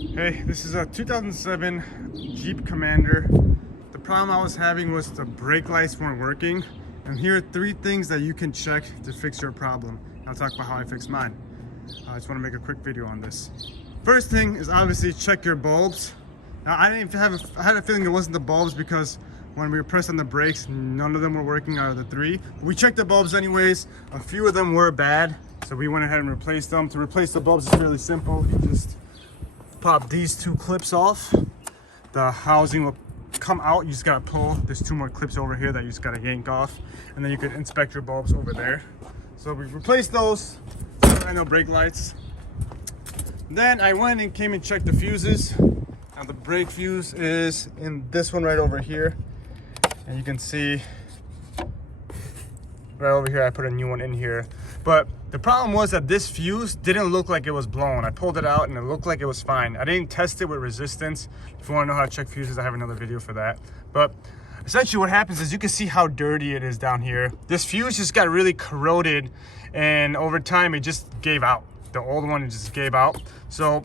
Hey, this is a 2007 Jeep Commander. The problem I was having was the brake lights weren't working. And here are 3 things that you can check to fix your problem. I'll talk about how I fixed mine. I just want to make a quick video on this. First thing is obviously check your bulbs. Now I had a feeling it wasn't the bulbs because when we were pressing the brakes, none of them were working out of the 3. We checked the bulbs anyways. A few of them were bad, so we went ahead and replaced them. To replace the bulbs is really simple. You just pop these 2 clips off. The housing will come out. You just gotta pull. There's 2 more clips over here that you just gotta yank off, and then you could inspect your bulbs over there. So we replaced those. I know brake lights. Then I went and came and checked the fuses. Now the brake fuse is in this one right over here, and you can see right over here I put a new one in here. But the problem was that this fuse didn't look like it was blown. I pulled it out and it looked like it was fine. I didn't test it with resistance. If you want to know how to check fuses, I have another video for that. But essentially what happens is you can see how dirty it is down here. This fuse just got really corroded, and over time it just gave out. The old one just gave out. So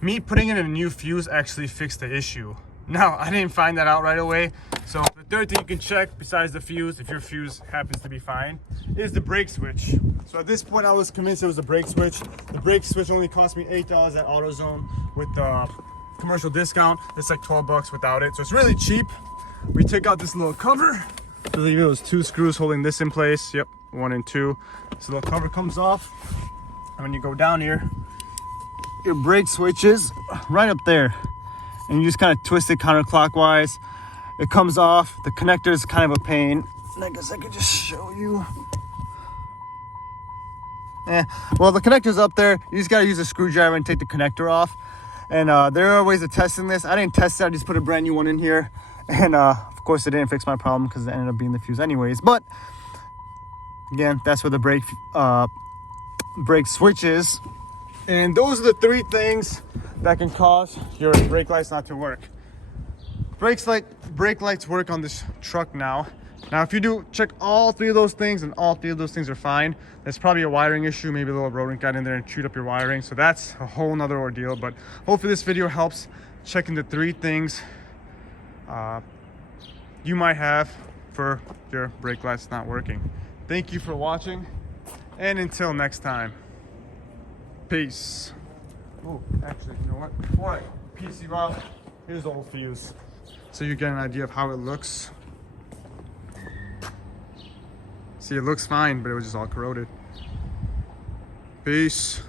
me putting in a new fuse actually fixed the issue. Now, I didn't find that out right away. So the third thing you can check besides the fuse, if your fuse happens to be fine, is the brake switch. So at this point I was convinced it was the brake switch. The brake switch only cost me $8 at AutoZone. With the commercial discount, it's like 12 bucks without it. So it's really cheap. We take out this little cover. I believe it was 2 screws holding this in place. Yep, 1 and 2. So the cover comes off. And when you go down here, your brake switch is right up there. And you just kind of twist it counterclockwise. It comes off. The connector is kind of a pain. And I guess I could just show you. Well, the connector's up there. You just got to use a screwdriver and take the connector off. And there are ways of testing this. I didn't test it. I just put a brand new one in here. And of course, it didn't fix my problem because it ended up being the fuse anyways. But again, that's where the brake switch is. And those are the 3 things that can cause your brake lights not to work. Brake lights work on this truck now. Now, if you do check all 3 of those things and all 3 of those things are fine, there's probably a wiring issue. Maybe a little rodent got in there and chewed up your wiring. So that's a whole nother ordeal. But hopefully this video helps checking the 3 things you might have for your brake lights not working. Thank you for watching, and until next time, peace. Oh, actually, you know what? Before I piece you out, here's the old fuse, so you get an idea of how it looks. See, it looks fine, but it was just all corroded. Peace.